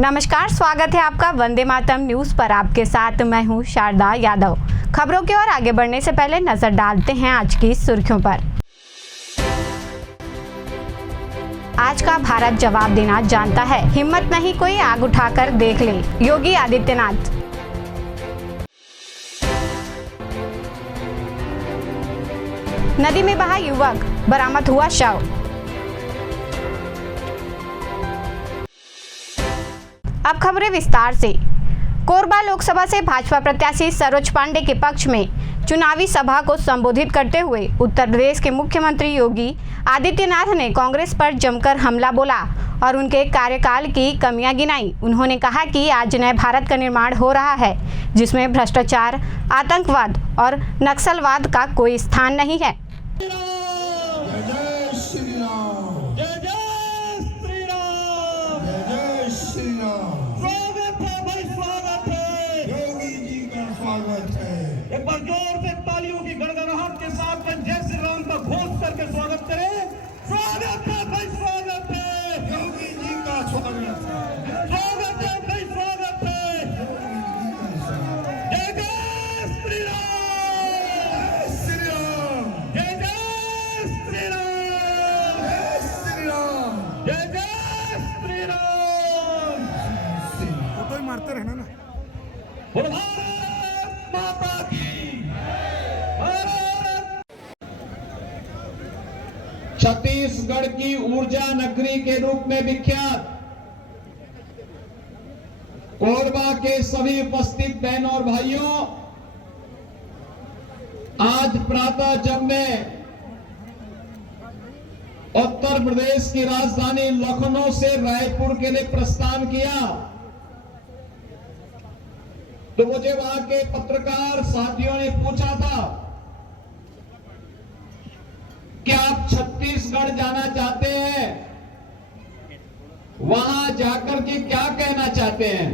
नमस्कार, स्वागत है आपका वंदे मातरम न्यूज पर। आपके साथ मैं हूं शारदा यादव। खबरों की ओर आगे बढ़ने से पहले नजर डालते हैं आज की सुर्खियों पर। आज का भारत जवाब देना जानता है, हिम्मत नहीं कोई आग उठाकर देख ले, योगी आदित्यनाथ। नदी में बहा युवक, बरामद हुआ शव। अब खबरें विस्तार से। कोरबा लोकसभा से भाजपा प्रत्याशी सरोज पांडे के पक्ष में चुनावी सभा को संबोधित करते हुए उत्तर प्रदेश के मुख्यमंत्री योगी आदित्यनाथ ने कांग्रेस पर जमकर हमला बोला और उनके कार्यकाल की कमियां गिनाई। उन्होंने कहा कि आज नए भारत का निर्माण हो रहा है, जिसमें भ्रष्टाचार, आतंकवाद और नक्सलवाद का कोई स्थान नहीं है। एक बार जोर से तालियों की गड़गड़ाहट के साथ जय श्री राम का घोष करके स्वागत करें। स्वागत है भाई, स्वागत है योगी जी का, स्वागत है, स्वागत है भाई, स्वागत है। जय जय श्री राम, श्री राम, जय जय श्री राम, जय श्री राम, जय जय श्री राम। फोटो ही मारते रहना ना। माता की छत्तीसगढ़ की ऊर्जा नगरी के रूप में विख्यात कोरबा के सभी उपस्थित बहनों और भाइयों, आज प्रातः जब मैं उत्तर प्रदेश की राजधानी लखनऊ से रायपुर के लिए प्रस्थान किया तो मुझे वहां के पत्रकार साथियों ने पूछा था कि आप छत्तीसगढ़ जाना चाहते हैं, वहां जाकर के क्या कहना चाहते हैं।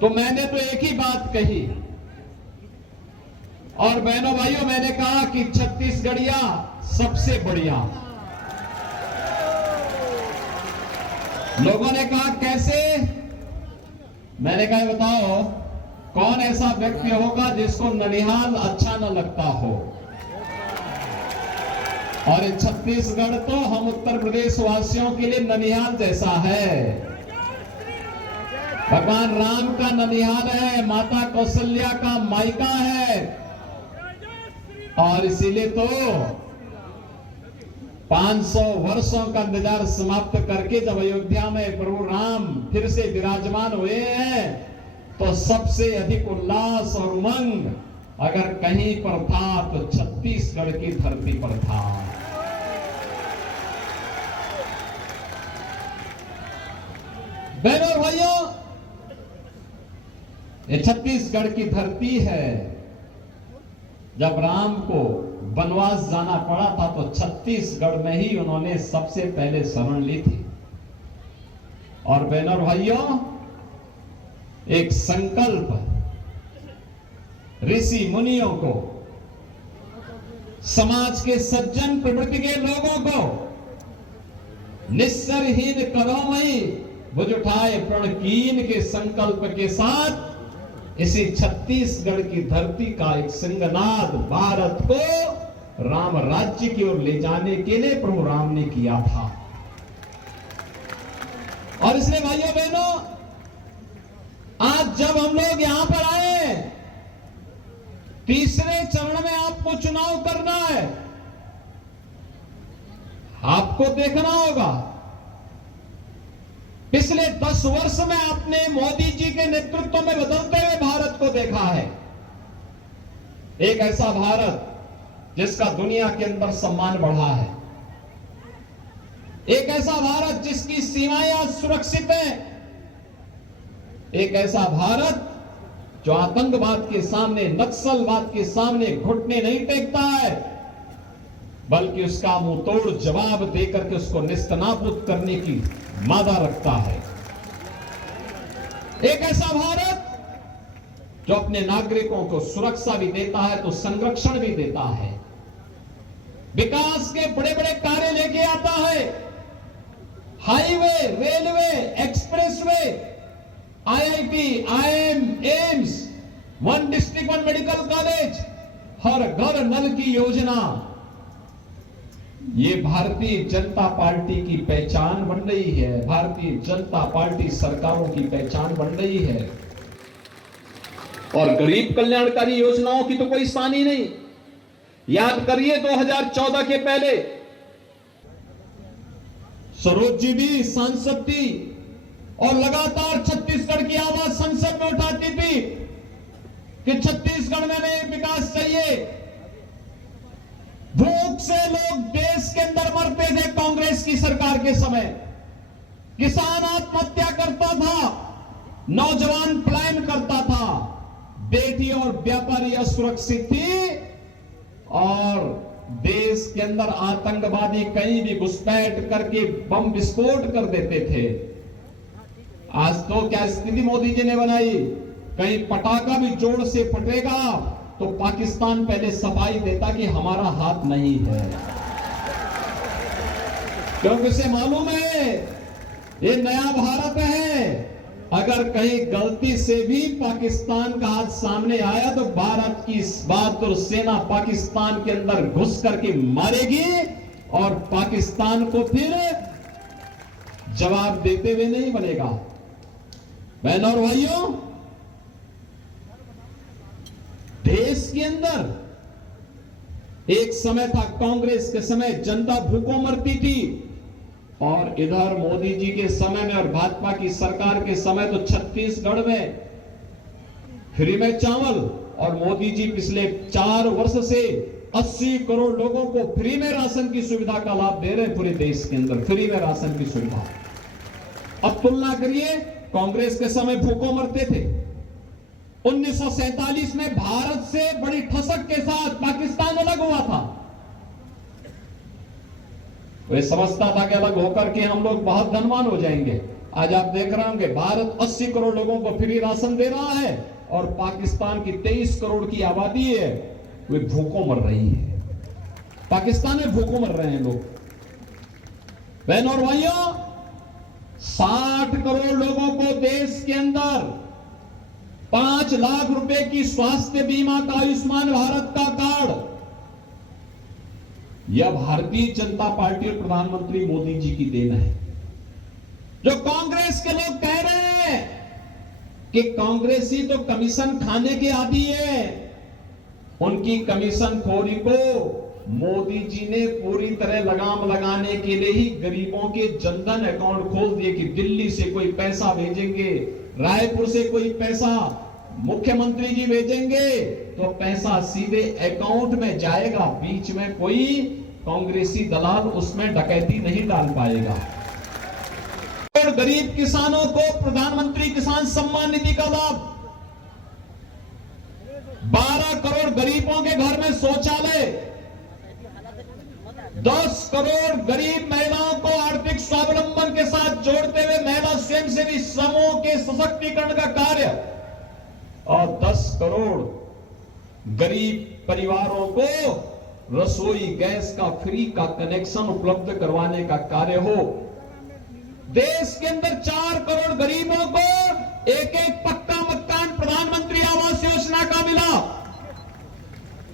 तो मैंने तो एक ही बात कही और बहनों भाइयों, मैंने कहा कि छत्तीसगढ़िया सबसे बढ़िया। लोगों ने कहा कैसे? मैंने कहा बताओ, कौन ऐसा व्यक्ति होगा जिसको ननिहाल अच्छा न लगता हो। और छत्तीसगढ़ तो हम उत्तर प्रदेश वासियों के लिए ननिहाल जैसा है। भगवान राम का ननिहाल है, माता कौशल्या का मायका है। और इसीलिए तो 500 वर्षों का इंतजार समाप्त करके जब अयोध्या में प्रभु राम फिर से विराजमान हुए हैं, तो सबसे अधिक उल्लास और उमंग अगर कहीं पर था तो छत्तीसगढ़ की धरती पर था। बहनों और भाइयों, ये छत्तीसगढ़ की धरती है। जब राम को वनवास जाना पड़ा था तो छत्तीसगढ़ में ही उन्होंने सबसे पहले शरण ली थी। और बहनों और भाइयों, एक संकल्प ऋषि मुनियों को, समाज के सज्जन प्रवृत्ति के लोगों को निस्सरहीन कदमों बुझ उठाए प्रण कीन के संकल्प के साथ इसी छत्तीसगढ़ की धरती का एक सिंहनाद भारत को राम राज्य की ओर ले जाने के लिए प्रभु राम ने किया था। और इसलिए भाइयों बहनों, आज जब हम लोग यहां पर आए, तीसरे चरण में आपको चुनाव करना है। आपको देखना होगा, पिछले 10 वर्ष में आपने मोदी जी के नेतृत्व में बदलते हुए भारत को देखा है। एक ऐसा भारत जिसका दुनिया के अंदर सम्मान बढ़ा है, एक ऐसा भारत जिसकी सीमाएं आज सुरक्षित हैं, एक ऐसा भारत जो आतंकवाद के सामने, नक्सलवाद के सामने घुटने नहीं टेकता है, बल्कि उसका मुंह तोड़ जवाब देकर के उसको निस्तनाबूद करने की मादा रखता है। एक ऐसा भारत जो अपने नागरिकों को सुरक्षा भी देता है तो संरक्षण भी देता है, विकास के बड़े बड़े कार्य लेके आता है, highway, railway, expressway, IIT, IIM, AIIMS, one district one medical college, हर घर नल की योजना, ये भारतीय जनता पार्टी की पहचान बन रही है। भारतीय जनता पार्टी सरकारों की पहचान बन रही है। और गरीब कल्याणकारी योजनाओं की तो कोई सानी नहीं। याद करिए 2014 के पहले सरोज जी भी सांसद थी और लगातार छत्तीसगढ़ की आवाज संसद में उठाती थी कि छत्तीसगढ़ में नहीं विकास चाहिए। भूख से लोग देश के अंदर मरते थे कांग्रेस की सरकार के समय। किसान आत्महत्या करता था, नौजवान पलायन करता था, बेटी और व्यापारी असुरक्षित थी और देश के अंदर आतंकवादी कहीं भी घुसपैठ करके बम विस्फोट कर देते थे। आज तो क्या स्थिति मोदी जी ने बनाई, कहीं पटाखा भी जोर से फटेगा तो पाकिस्तान पहले सफाई देता कि हमारा हाथ नहीं है, क्योंकि उसे मालूम है ये नया भारत है। अगर कहीं गलती से भी पाकिस्तान का हाथ सामने आया तो भारत की बहादुर सेना पाकिस्तान के अंदर घुस करके मारेगी और पाकिस्तान को फिर जवाब देते हुए नहीं बनेगा। बहनों और भाइयों, देश के अंदर एक समय था, कांग्रेस के समय जनता भूखों मरती थी और इधर मोदी जी के समय में और भाजपा की सरकार के समय तो छत्तीसगढ़ में फ्री में चावल, और मोदी जी पिछले 4 वर्ष से 80 करोड़ लोगों को फ्री में राशन की सुविधा का लाभ दे रहे हैं। पूरे देश के अंदर फ्री में राशन की सुविधा। अब तुलना करिए, कांग्रेस के समय भूखों मरते थे। 1947 में भारत से बड़ी ठसक के साथ पाकिस्तान अलग हुआ था। वे समझता था कि अलग होकर के हम लोग बहुत धनवान हो जाएंगे। आज आप देख रहे होंगे भारत 80 करोड़ लोगों को फ्री राशन दे रहा है और पाकिस्तान की 23 करोड़ की आबादी है, वे भूखों मर रही है। पाकिस्तान में भूखों मर रहे हैं लोग। बहनों और भाइयों, 60 करोड़ लोगों को देश के अंदर 5 लाख रुपए की स्वास्थ्य बीमा का आयुष्मान भारत का कार्ड, यह भारतीय जनता पार्टी और प्रधानमंत्री मोदी जी की देन है। जो कांग्रेस के लोग कह रहे हैं कि कांग्रेसी तो कमीशन खाने के आदी है, उनकी कमीशन खोरी को मोदी जी ने पूरी तरह लगाम लगाने के लिए ही गरीबों के जनधन अकाउंट खोल दिए कि दिल्ली से कोई पैसा भेजेंगे, रायपुर से कोई पैसा मुख्यमंत्री जी भेजेंगे तो पैसा सीधे अकाउंट में जाएगा, बीच में कोई कांग्रेसी दलाल उसमें डकैती नहीं डाल पाएगा। और गरीब किसानों को प्रधानमंत्री किसान सम्मान निधि का लाभ, 12 करोड़ गरीबों के घर में शौचालय, 10 करोड़ गरीब महिलाओं को आर्थिक स्वावलंबन के साथ जोड़ते हुए महिला स्वयंसेवी समूह के सशक्तिकरण का कार्य, और 10 करोड़ गरीब परिवारों को रसोई गैस का फ्री का कनेक्शन उपलब्ध करवाने का कार्य हो। देश के अंदर 4 करोड़ गरीबों को एक पक्का मकान प्रधानमंत्री आवास योजना का मिला।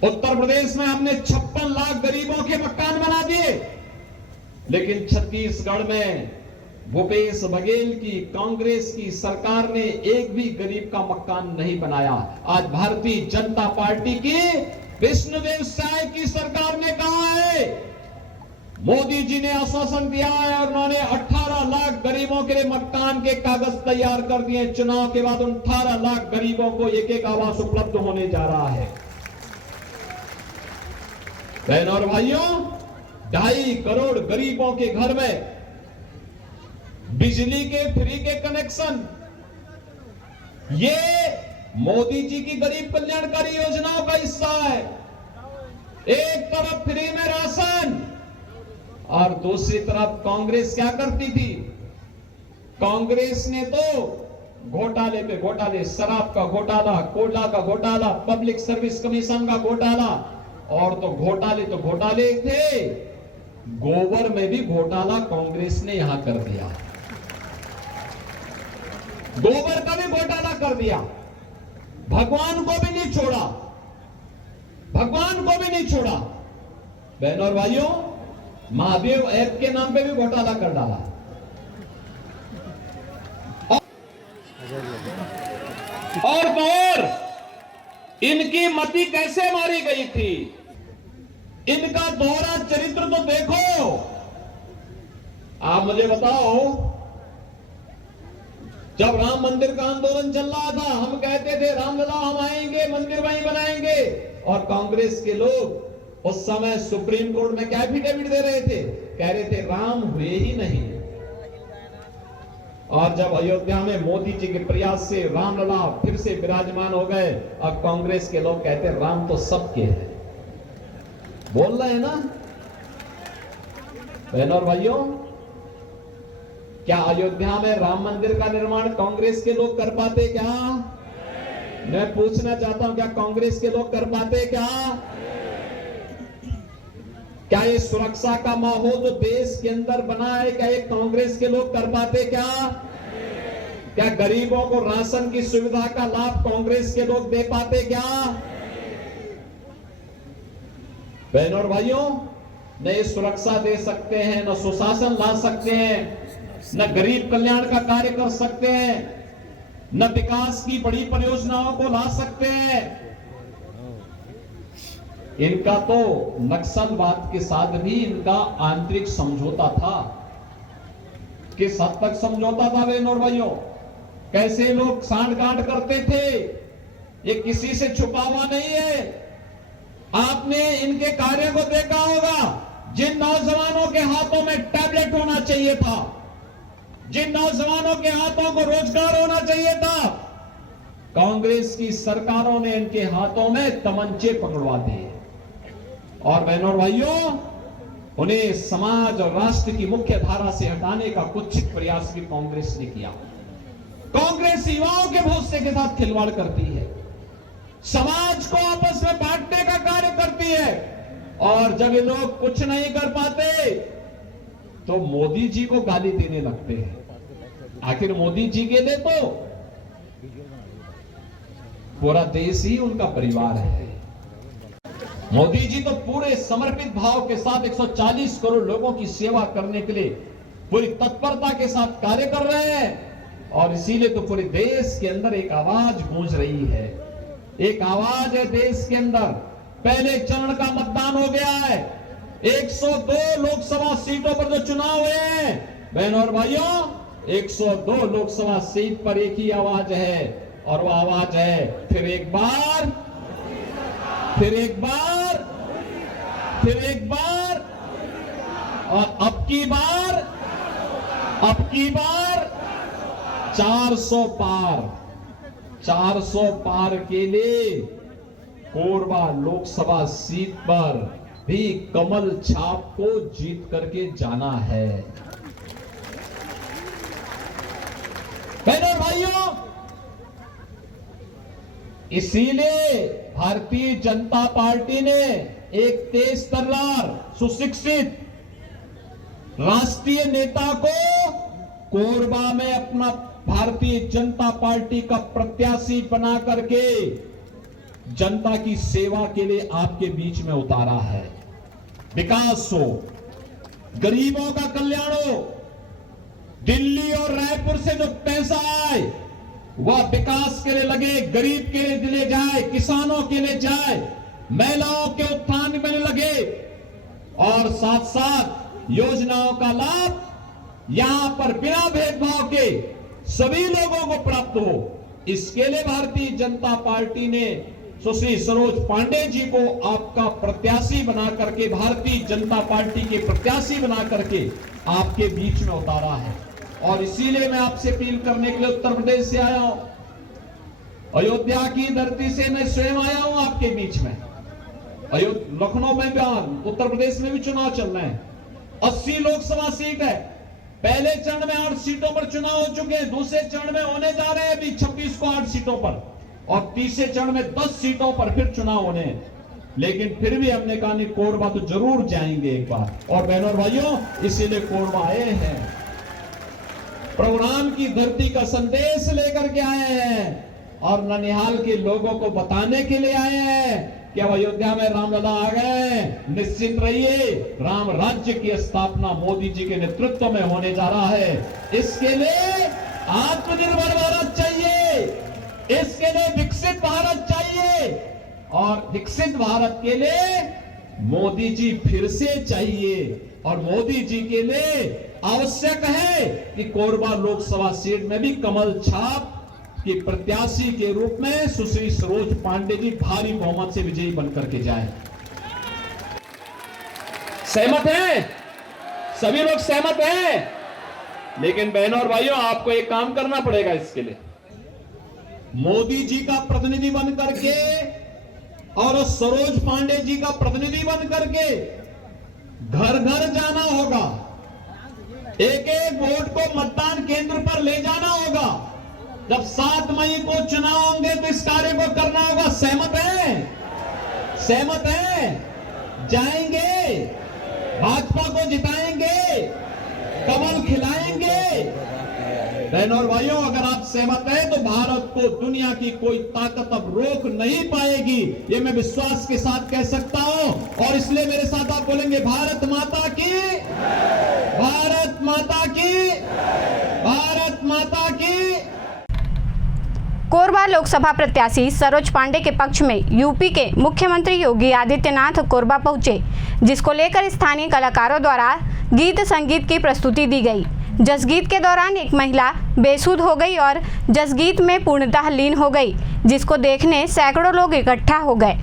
उत्तर प्रदेश में हमने 56 लाख गरीबों के मकान बना दिए, लेकिन छत्तीसगढ़ में भूपेश बघेल की कांग्रेस की सरकार ने एक भी गरीब का मकान नहीं बनाया। आज भारतीय जनता पार्टी की विष्णुदेव साय की सरकार ने कहा है, मोदी जी ने आश्वासन दिया है और उन्होंने 18 लाख गरीबों के लिए मकान के कागज तैयार कर दिए। चुनाव के बाद उन 18 लाख गरीबों को एक आवास उपलब्ध होने जा रहा है। बहनों और भाइयों, 2.5 करोड़ गरीबों के घर में बिजली के फ्री के कनेक्शन, ये मोदी जी की गरीब कल्याणकारी योजनाओं का हिस्सा है। एक तरफ फ्री में राशन और दूसरी तरफ कांग्रेस क्या करती थी? कांग्रेस ने तो घोटाले पे घोटाले, शराब का घोटाला, कोयला का घोटाला, पब्लिक सर्विस कमीशन का घोटाला, और तो घोटाले थे। गोबर में भी घोटाला कांग्रेस ने यहां कर दिया, गोबर का भी घोटाला कर दिया। भगवान को भी नहीं छोड़ा, भगवान को भी नहीं छोड़ा। बहनों और भाइयों, महादेव ऐप के नाम पे भी घोटाला कर डाला। और इनकी मति कैसे मारी गई थी, इनका दोहरा चरित्र तो देखो। आप मुझे बताओ, जब राम मंदिर का आंदोलन चल रहा था, हम कहते थे रामलला हम आएंगे, मंदिर वहीं बनाएंगे, और कांग्रेस के लोग उस समय सुप्रीम कोर्ट में क्या एफिडेविट दे रहे थे, कह रहे थे राम हुए ही नहीं। और जब अयोध्या में मोदी जी के प्रयास से रामलला फिर से विराजमान हो गए, अब कांग्रेस के लोग कहते हैं राम तो सबके हैं। बोल रहे हैं ना बहनों और भाइयों? क्या अयोध्या में राम मंदिर का निर्माण कांग्रेस के लोग कर पाते क्या? मैं पूछना चाहता हूं, क्या कांग्रेस के लोग कर पाते क्या? क्या ये सुरक्षा का माहौल जो देश के अंदर बना है, क्या ये कांग्रेस के लोग कर पाते क्या? क्या गरीबों को राशन की सुविधा का लाभ कांग्रेस के लोग दे पाते क्या? बहनों और भाइयों, न ये सुरक्षा दे सकते हैं, न सुशासन ला सकते हैं, न गरीब कल्याण का कार्य कर सकते हैं, न विकास की बड़ी परियोजनाओं को ला सकते हैं। इनका तो नक्सलवाद के साथ भी इनका आंतरिक समझौता था। किस हद तक समझौता था बहनों और भाइयों? कैसे लोग सांठ-गांठ करते थे, ये किसी से छुपा हुआ नहीं है। आपने इनके कार्यों को देखा होगा। जिन नौजवानों के हाथों में टैबलेट होना चाहिए था, जिन नौजवानों के हाथों को रोजगार होना चाहिए था, कांग्रेस की सरकारों ने इनके हाथों में तमंचे पकड़वा दिए। और बहनों और भाइयों, उन्हें समाज और राष्ट्र की मुख्य धारा से हटाने का कुत्सित प्रयास भी कांग्रेस ने किया। कांग्रेस युवाओं के भविष्य के साथ खिलवाड़ करती है, समाज को आपस में बांटने का कार्य करती है, और जब ये लोग कुछ नहीं कर पाते तो मोदी जी को गाली देने लगते हैं। आखिर मोदी जी के लिए तो पूरा देश ही उनका परिवार है। मोदी जी तो पूरे समर्पित भाव के साथ 140 करोड़ लोगों की सेवा करने के लिए पूरी तत्परता के साथ कार्य कर रहे हैं, और इसीलिए तो पूरे देश के अंदर एक आवाज गूंज रही है। एक आवाज है देश के अंदर। पहले चरण का मतदान हो गया है, 102 लोकसभा सीटों पर जो चुनाव हुए हैं, बहनों और भाइयों, 102 लोकसभा सीट पर एक ही आवाज है, और वो आवाज है फिर एक बार, फिर एक बार, फिर एक बार, और अब की बार 400 पार। 400 पार के लिए कोरबा लोकसभा सीट पर भी कमल छाप को जीत करके जाना है। बहनों और भाइयों, इसीलिए भारतीय जनता पार्टी ने एक तेज तर्रार, सुशिक्षित राष्ट्रीय नेता को कोरबा में अपना भारतीय जनता पार्टी का प्रत्याशी बना करके जनता की सेवा के लिए आपके बीच में उतारा है। विकास हो, गरीबों का कल्याण हो, दिल्ली और रायपुर से जो पैसा आए वह विकास के लिए लगे, गरीब के लिए दिले जाए, किसानों के लिए जाए, महिलाओं के उत्थान में लगे, और साथ साथ योजनाओं का लाभ यहां पर बिना भेदभाव के सभी लोगों को प्राप्त हो। इसके लिए भारतीय जनता पार्टी ने सुश्री सरोज पांडे जी को आपका प्रत्याशी बना करके, भारतीय जनता पार्टी के प्रत्याशी बना करके आपके बीच में उतारा है। और इसीलिए मैं आपसे अपील करने के लिए उत्तर प्रदेश से आया हूं, अयोध्या की धरती से मैं स्वयं आया हूं आपके बीच में। लखनऊ में भी, उत्तर प्रदेश में भी चुनाव चल रहे हैं। 80 लोकसभा सीट है। पहले चरण में 8 सीटों पर चुनाव हो चुके हैं, दूसरे चरण में होने जा रहे हैं अभी 26 को 8 सीटों पर, और तीसरे चरण में 10 सीटों पर फिर चुनाव होने हैं। लेकिन फिर भी हमने कहा नहीं, कोरबा तो जरूर जाएंगे एक बार। और बहनों और भाइयों, इसीलिए कोरबा आए हैं, प्रोग्राम की धरती का संदेश लेकर के आए हैं और ननिहाल के लोगों को बताने के लिए आए हैं कि अब अयोध्या में रामलला आ गए। निश्चित रहिए, राम राज्य की स्थापना मोदी जी के नेतृत्व में होने जा रहा है। इसके लिए आत्मनिर्भर भारत चाहिए, इसके लिए विकसित भारत चाहिए, और विकसित भारत के लिए मोदी जी फिर से चाहिए। और मोदी जी के लिए आवश्यक है कि कोरबा लोकसभा सीट में भी कमल छाप की प्रत्याशी के रूप में सुश्री सरोज पांडे जी भारी बहुमत से विजयी बनकर के जाए। सहमत हैं? सभी लोग सहमत हैं? लेकिन बहनों और भाइयों, आपको एक काम करना पड़ेगा। इसके लिए मोदी जी का प्रतिनिधि बन करके और सरोज पांडे जी का प्रतिनिधि बन करके घर घर जाना होगा, एक एक वोट को मतदान केंद्र पर ले जाना होगा। जब 7 मई को चुनाव होंगे तो इस कार्य को करना होगा। सहमत है? सहमत है? जाएंगे, भाजपा को जिताएंगे, कमल खिलाएंगे। बहनों और भाइयों, अगर आप सहमत हैं तो भारत को दुनिया की कोई ताकत अब रोक नहीं पाएगी, ये मैं विश्वास के साथ कह सकता हूं। और इसलिए मेरे साथ आप बोलेंगे, भारत माता की, भारत माता की, भारत माता की। कोरबा लोकसभा प्रत्याशी सरोज पांडे के पक्ष में यूपी के मुख्यमंत्री योगी आदित्यनाथ कोरबा पहुंचे, जिसको लेकर स्थानीय कलाकारों द्वारा गीत संगीत की प्रस्तुति दी गई। जसगीत के दौरान एक महिला बेसुध हो गई और जसगीत में पूर्णतः लीन हो गई, जिसको देखने सैकड़ों लोग इकट्ठा हो गए।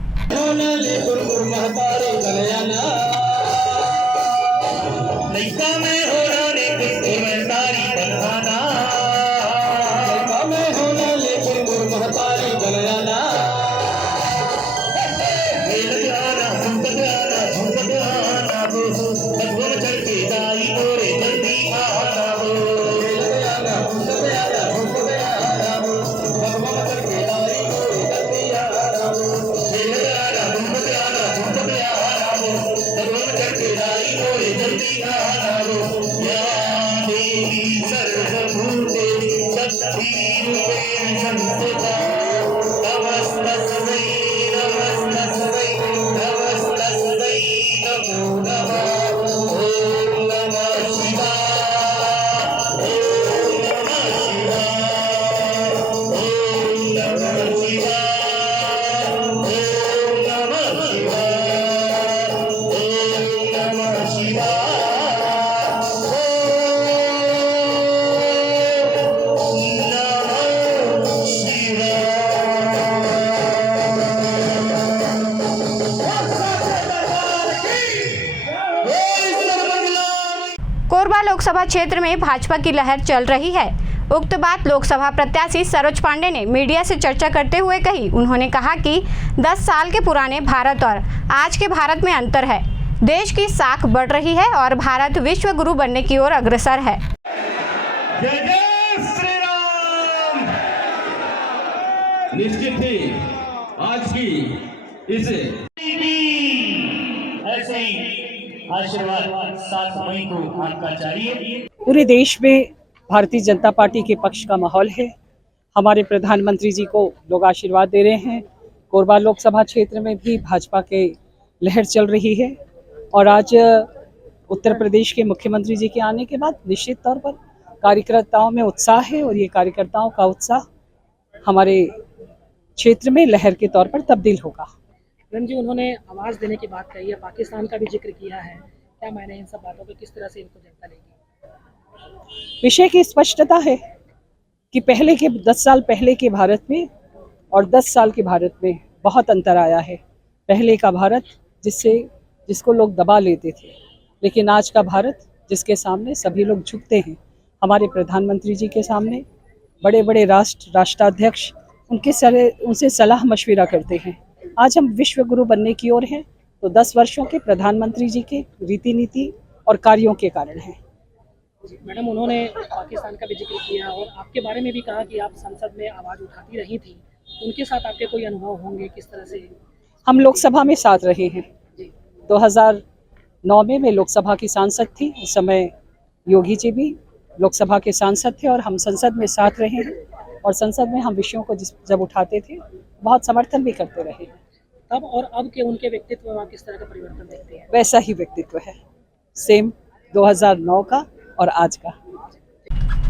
कोरबा लोकसभा क्षेत्र में भाजपा की लहर चल रही है। उक्त बात लोकसभा प्रत्याशी सरोज पांडे ने मीडिया से चर्चा करते हुए कही। उन्होंने कहा कि 10 साल के पुराने भारत और आज के भारत में अंतर है। देश की साख बढ़ रही है और भारत विश्व गुरु बनने की ओर अग्रसर है। जय जय श्री राम। निश्चित ही आज की इस ऐसे ही आशीर्वाद 7 मई को आपका चाहिए। पूरे देश में भारतीय जनता पार्टी के पक्ष का माहौल है। हमारे प्रधानमंत्री जी को लोग आशीर्वाद दे रहे हैं। कोरबा लोकसभा क्षेत्र में भी भाजपा के लहर चल रही है और आज उत्तर प्रदेश के मुख्यमंत्री जी के आने के बाद निश्चित तौर पर कार्यकर्ताओं में उत्साह है और ये कार्यकर्ताओं का उत्साह हमारे क्षेत्र में लहर के तौर पर तब्दील होगा। जी, उन्होंने आवाज़ देने की बात कही है, पाकिस्तान का भी जिक्र किया है, क्या मायने इन सब बातों पे, किस तरह से इनको जनता लेगी? विषय की स्पष्टता है कि पहले के 10 साल पहले के भारत में और 10 साल के भारत में बहुत अंतर आया है। पहले का भारत जिसको लोग दबा लेते थे, लेकिन आज का भारत जिसके सामने सभी लोग झुकते हैं। हमारे प्रधानमंत्री जी के सामने बड़े बड़े राष्ट्राध्यक्ष उनसे सलाह मशविरा करते हैं। आज हम विश्व गुरु बनने की ओर हैं, तो 10 वर्षों के प्रधानमंत्री जी के रीति नीति और कार्यों के कारण है। मैडम, उन्होंने पाकिस्तान का भी जिक्र किया और आपके बारे में भी कहा कि आप संसद में आवाज़ उठाती रही थी। उनके साथ आपके कोई अनुभव होंगे, किस तरह से? हम लोकसभा में साथ रहे हैं। 2009 में मैं लोकसभा की सांसद थी। उस समय योगी जी भी लोकसभा के सांसद थे और हम संसद में साथ रहे हैं और संसद में हम विषयों को जब उठाते थे बहुत समर्थन भी करते रहे हैं। तब और अब के उनके व्यक्तित्व में आप किस तरह का परिवर्तन देखते हैं? वैसा ही व्यक्तित्व है, सेम 2009 का और आज का।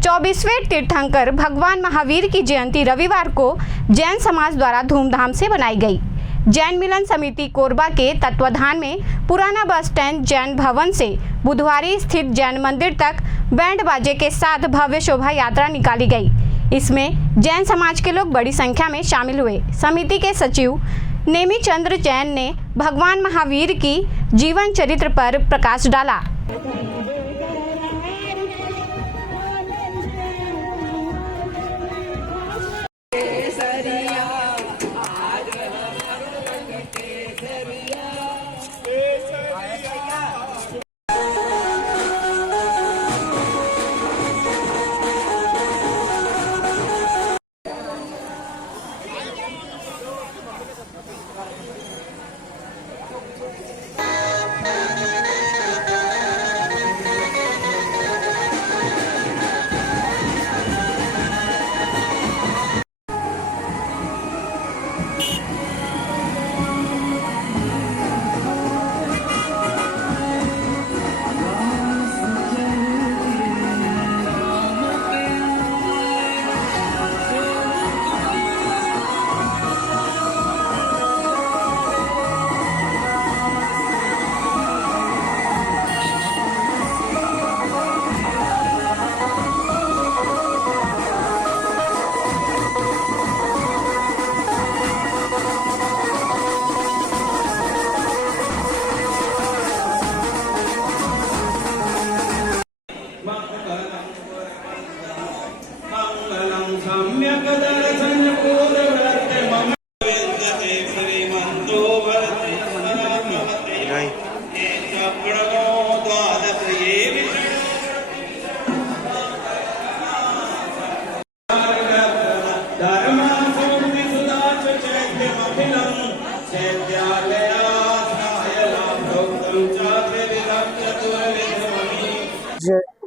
24वें तीर्थंकर भगवान महावीर की जयंती रविवार को जैन समाज द्वारा धूमधाम से बनाई गई। जैन मिलन समिति कोरबा के तत्वाधान में पुराना बस स्टैंड जैन भवन से बुधवारी स्थित जैन मंदिर तक बैंड बाजे के साथ भव्य शोभा यात्रा निकाली गई। इसमें जैन समाज के लोग बड़ी संख्या में शामिल हुए। समिति के सचिव नेमी चंद्र जैन ने भगवान महावीर की जीवन चरित्र पर प्रकाश डाला।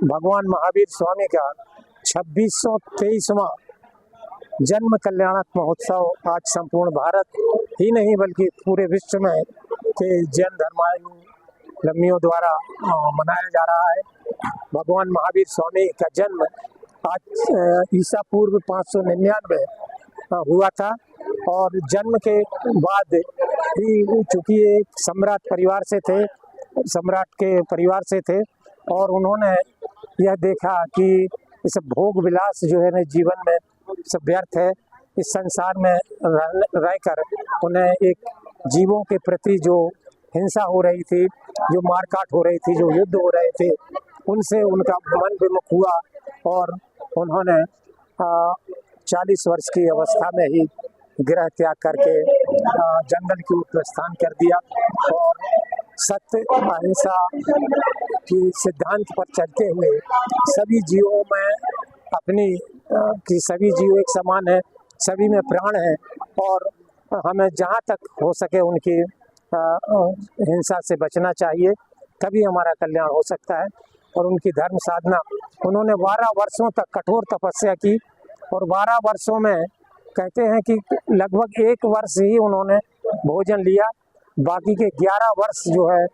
भगवान महावीर स्वामी का 2623वां जन्म कल्याणक महोत्सव आज संपूर्ण भारत ही नहीं बल्कि पूरे विश्व में के जैन धर्मावलंबियों द्वारा मनाया जा रहा है। भगवान महावीर स्वामी का जन्म आज ईसा पूर्व 599 हुआ था और जन्म के बाद ही चूँकि एक सम्राट के परिवार से थे और उन्होंने यह देखा कि इस भोग विलास जो है ना जीवन में सब व्यर्थ है। इस संसार में रहकर उन्हें एक जीवों के प्रति जो हिंसा हो रही थी, जो मारकाट हो रही थी, जो युद्ध हो रहे थे, उनसे उनका मन विमुख हुआ और उन्होंने 40 वर्ष की अवस्था में ही गृह त्याग करके जंगल की ओर प्रस्थान कर दिया और सत्य अहिंसा की सिद्धांत पर चलते हुए सभी जीवों में कि सभी जीव एक समान है, सभी में प्राण है और हमें जहाँ तक हो सके उनकी हिंसा से बचना चाहिए, तभी हमारा कल्याण हो सकता है। और उनकी धर्म साधना उन्होंने 12 वर्षों तक कठोर तपस्या की और 12 वर्षों में कहते हैं कि लगभग 1 वर्ष ही उन्होंने भोजन लिया, बाकी के 11 वर्ष जो है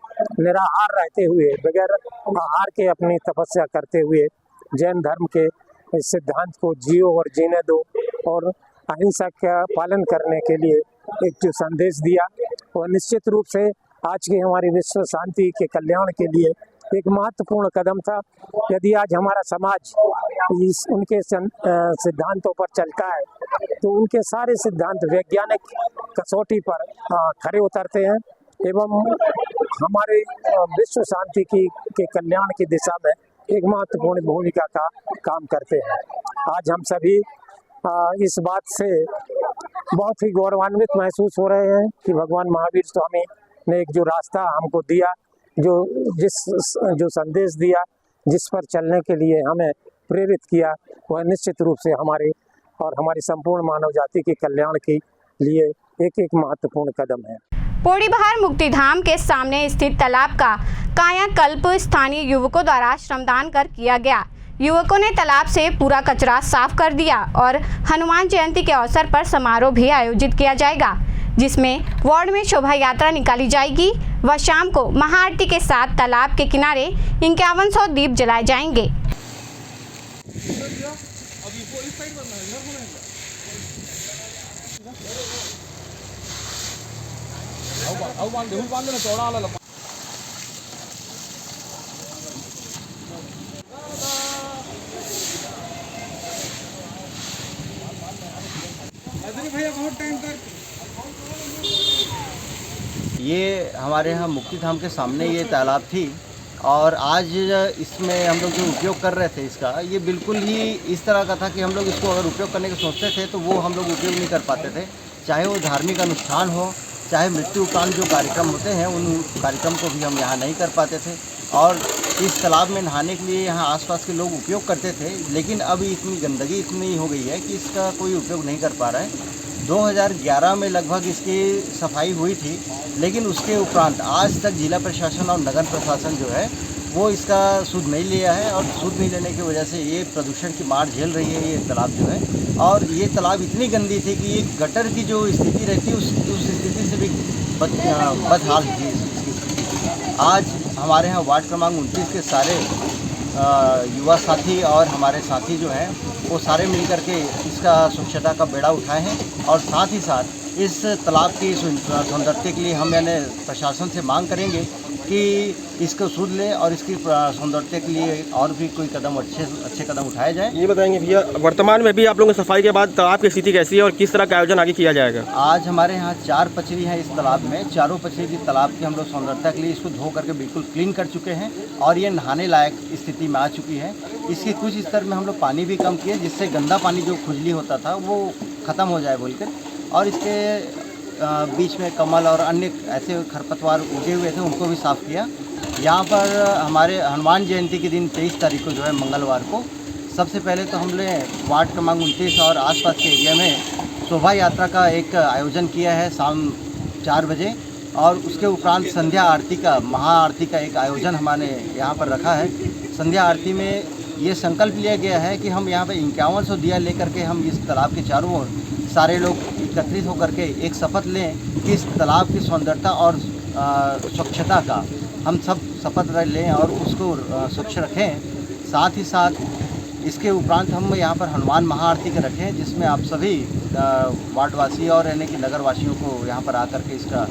निराहार रहते हुए बगैर आहार के अपनी तपस्या करते हुए जैन धर्म के इस सिद्धांत को जियो और जीने दो और अहिंसा का पालन करने के लिए एक जो संदेश दिया और निश्चित रूप से आज की हमारी विश्व शांति के कल्याण के लिए एक महत्वपूर्ण कदम था। यदि आज हमारा समाज उनके सिद्धांतों पर चलता है तो उनके सारे सिद्धांत वैज्ञानिक कसौटी पर खरे उतरते हैं एवं हमारे विश्व शांति के कल्याण की दिशा में एक महत्वपूर्ण भूमिका का काम करते हैं। आज हम सभी इस बात से बहुत ही गौरवान्वित महसूस हो रहे हैं कि भगवान महावीर स्वामी ने एक जो रास्ता हमको दिया, जो संदेश दिया, जिस पर चलने के लिए हमें प्रेरित किया, वह निश्चित रूप से हमारी और हमारी संपूर्ण मानव जाति के कल्याण के लिए एक महत्वपूर्ण कदम है। पोड़ीबहार मुक्तिधाम के सामने स्थित तालाब का कायाकल्प स्थानीय युवकों द्वारा श्रमदान कर किया गया। युवकों ने तालाब से पूरा कचरा साफ कर दिया और हनुमान जयंती के अवसर पर समारोह भी आयोजित किया जाएगा, जिसमें वार्ड में शोभा यात्रा निकाली जाएगी व शाम को महाआरती के साथ तालाब के किनारे 5100 दीप जलाए जाएंगे। भैया बहुत टाइम तक ये हमारे यहाँ मुक्तिधाम के सामने ये तालाब थी और आज इसमें हम लोग जो उपयोग कर रहे थे इसका, ये बिल्कुल ही इस तरह का था कि हम लोग इसको अगर उपयोग करने का सोचते थे तो वो हम लोग उपयोग नहीं कर पाते थे। चाहे वो धार्मिक अनुष्ठान हो, चाहे मृत्यु उपरांत जो कार्यक्रम होते हैं उन कार्यक्रम को भी हम यहाँ नहीं कर पाते थे। और इस तालाब में नहाने के लिए यहाँ आसपास के लोग उपयोग करते थे, लेकिन अभी इतनी गंदगी इतनी हो गई है कि इसका कोई उपयोग नहीं कर पा रहा है। 2011 में लगभग इसकी सफाई हुई थी, लेकिन उसके उपरांत आज तक जिला प्रशासन और नगर प्रशासन जो है वो इसका सुध नहीं लिया है और सुध नहीं लेने की वजह से ये प्रदूषण की मार झेल रही है ये तालाब जो है। और ये तालाब इतनी गंदी थी कि ये गटर की जो स्थिति रहती है उस स्थिति से भी बदहाल थी इसकी स्थिति। आज हमारे यहाँ वार्ड क्रमांक 29 के सारे युवा साथी और हमारे साथी जो हैं वो सारे मिलकर के इसका स्वच्छता का बेड़ा उठाए हैं और साथ ही साथ इस तालाब की सौंदर्यता के लिए हम यानी प्रशासन से मांग करेंगे कि इसको सुध लें और इसकी सौंदर्यता के लिए और भी कोई कदम अच्छे कदम उठाए जाएं। ये बताएंगे भैया, वर्तमान में भी आप लोगों की सफाई के बाद तालाब की स्थिति कैसी है और किस तरह का आयोजन आगे किया जाएगा? आज हमारे यहाँ 4 पचरी हैं इस तालाब में। चारों पचरी की तालाब की हम लोग सौंदर्यता के लिए इसको धो करके बिल्कुल क्लीन कर चुके हैं और ये नहाने लायक स्थिति में आ चुकी है। इसके कुछ स्तर में हम लोग पानी भी कम किए जिससे गंदा पानी जो खुजली होता था वो ख़त्म हो जाए बोलकर, और इसके बीच में कमल और अन्य ऐसे खरपतवार उगे हुए थे उनको भी साफ़ किया। यहाँ पर हमारे हनुमान जयंती के दिन 23 तारीख को जो है मंगलवार को सबसे पहले तो हमने वार्ड क्रमांक 29 और आसपास के एरिया में शोभा यात्रा का एक आयोजन किया है शाम 4 बजे, और उसके उपरांत संध्या आरती का महाआरती का एक आयोजन हमारे यहाँ पर रखा है। संध्या आरती में ये संकल्प लिया गया है कि हम यहाँ पर 5100 दिया लेकर के हम इस तालाब के चारों ओर सारे लोग एकत्रित होकर के एक शपथ लें कि इस तालाब की सौंदर्यता और स्वच्छता का हम सब शपथ लें और उसको स्वच्छ रखें। साथ ही साथ इसके उपरांत हम यहाँ पर हनुमान महाआरती के रखें जिसमें आप सभी वार्डवासी और यानी कि नगरवासियों को यहाँ पर आकर के इसका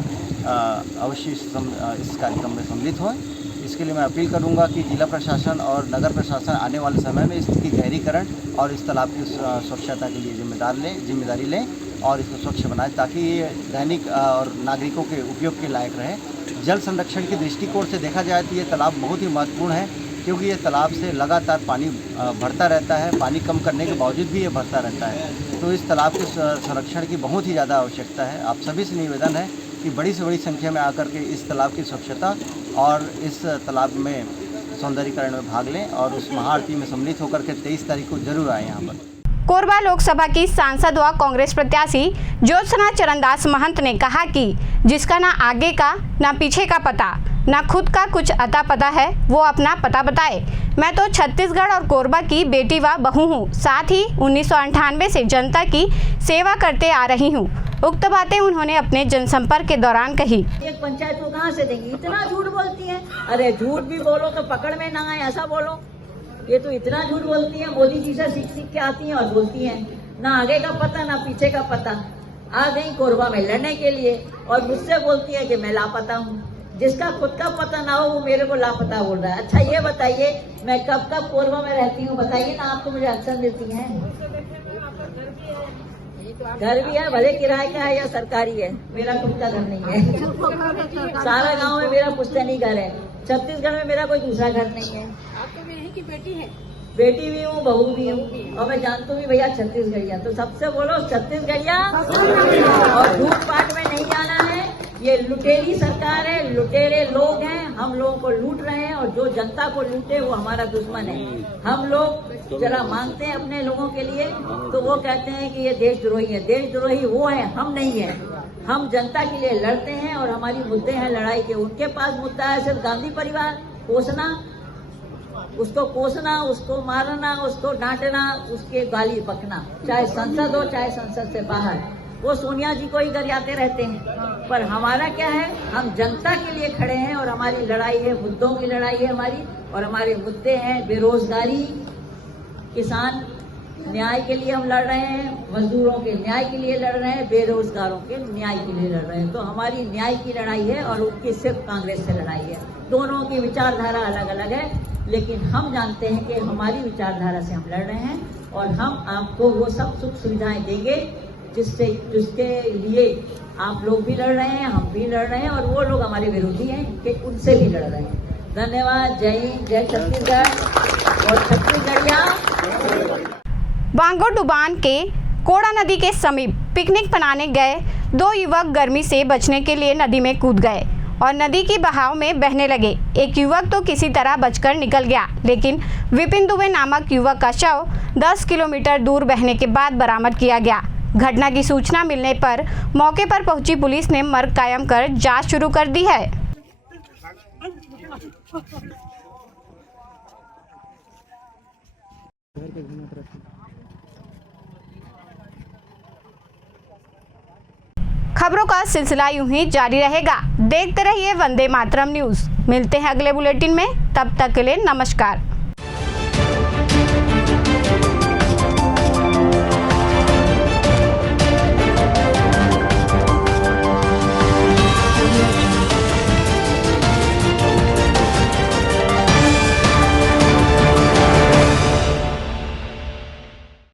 अवश्य इस कार्यक्रम में सम्मिलित हों। इसके लिए मैं अपील करूंगा कि जिला प्रशासन और नगर प्रशासन आने वाले समय में इसकी गहरीकरण और इस तालाब की स्वच्छता के लिए जिम्मेदारी लें और इसको स्वच्छ बनाएं ताकि ये दैनिक और नागरिकों के उपयोग के लायक रहे। जल संरक्षण के दृष्टिकोण से देखा जाए तो ये तालाब बहुत ही महत्वपूर्ण है, क्योंकि ये तालाब से लगातार पानी भरता रहता है। पानी कम करने के बावजूद भी ये भरता रहता है, तो इस तालाब के संरक्षण की बहुत ही ज़्यादा आवश्यकता है। आप सभी से निवेदन है कि बड़ी से बड़ी संख्या में आकर के इस तालाब की स्वच्छता और इस तालाब में सौंदर्यीकरण में भाग लें और उस महाआरती में सम्मिलित होकर के 23 तारीख को जरूर आए यहाँ पर। कोरबा लोकसभा की सांसद व कांग्रेस प्रत्याशी ज्योत्सना चरणदास महंत ने कहा कि जिसका ना आगे का ना पीछे का पता, ना खुद का कुछ अता पता है, वो अपना पता बताए। मैं तो छत्तीसगढ़ और कोरबा की बेटी व बहू हूँ, साथ ही 1998 से जनता की सेवा करते आ रही हूँ। उक्त बातें उन्होंने अपने जनसंपर्क के दौरान कही। एक पंचायत को कहाँ से देंगी? इतना झूठ बोलती है। अरे झूठ भी बोलो तो पकड़ में ना आए, ऐसा बोलो। ये तो इतना झूठ बोलती है, मोदी जी से सीख सीख के आती हैं और बोलती हैं। ना आगे का पता ना पीछे का पता। आ गई कोरबा में लड़ने के लिए और मुझसे बोलती है कि मैं लापता हूँ। जिसका खुद का पता ना हो वो मेरे को लापता बोल रहा है। अच्छा ये बताइए मैं कब कब कोरबा में रहती हूँ, बताइए ना। आप तो मुझे अक्सर मिलती हैं। घर भी है, भले किराए का है या सरकारी है, मेरा खुद का घर नहीं है। सारा गांव में मेरा पुश्तैनी घर है। छत्तीसगढ़ में मेरा कोई दूसरा घर नहीं है। आप तो मैं की बेटी है, बेटी भी हूँ, बहू भी हूँ, और मैं जानती हूँ भैया छत्तीसगढ़िया। तो सबसे बोलो छत्तीसगढ़िया, और झूठ पाट में नहीं जाना है। ये लुटेरी सरकार है, लुटेरे लोग हैं, हम लोगों को लूट रहे हैं, और जो जनता को लूटे वो हमारा दुश्मन है। हम लोग जरा मांगते हैं अपने लोगों के लिए तो वो कहते हैं कि ये देशद्रोही है। देशद्रोही वो है, हम नहीं है। हम जनता के लिए लड़ते हैं और हमारी मुद्दे हैं लड़ाई के। उनके पास मुद्दा है सिर्फ गांधी परिवार कोसना, उसको कोसना, उसको मारना, उसको डांटना, उसके गाली बकना, चाहे संसद हो चाहे संसद से बाहर। वो सोनिया जी को ही गरियाते रहते हैं, पर हमारा क्या है, हम जनता के लिए खड़े हैं और हमारी लड़ाई है, मुद्दों की लड़ाई है हमारी। और हमारे मुद्दे हैं बेरोजगारी, किसान न्याय के लिए हम लड़ रहे हैं, मजदूरों के न्याय के लिए लड़ रहे हैं, बेरोजगारों के न्याय के लिए लड़ रहे हैं। तो हमारी न्याय की लड़ाई है और उनकी सिर्फ कांग्रेस से लड़ाई है। दोनों की विचारधारा अलग अलग है, लेकिन हम जानते हैं कि हमारी विचारधारा से हम लड़ रहे हैं और हम आपको वो सब सुख सुविधाएं देंगे जिसके लिए आप लोग भी लड़ रहे हैं, हम भी लड़ रहे हैं और वो लोग हमारे विरोधी हैं कि उनसे भी लड़ रहे हैं। धन्यवाद। जय हिंद, जय छत्तीसगढ़ और छत्तीसगढ़िया। वांगो डुबान के कोड़ा नदी के समीप पिकनिक मनाने गए 2 युवक गर्मी से बचने के लिए नदी में कूद गए और नदी की बहाव में बहने लगे। एक युवक तो किसी तरह बचकर निकल गया, लेकिन विपिन दुबे नामक युवक का शव 10 किलोमीटर दूर बहने के बाद बरामद किया गया। घटना की सूचना मिलने पर मौके पर पहुंची पुलिस ने मर्ग कायम कर जांच शुरू कर दी है। खबरों का सिलसिला यूं ही जारी रहेगा। देखते रहिए वंदे मातरम न्यूज। मिलते हैं अगले बुलेटिन में, तब तक के लिए नमस्कार।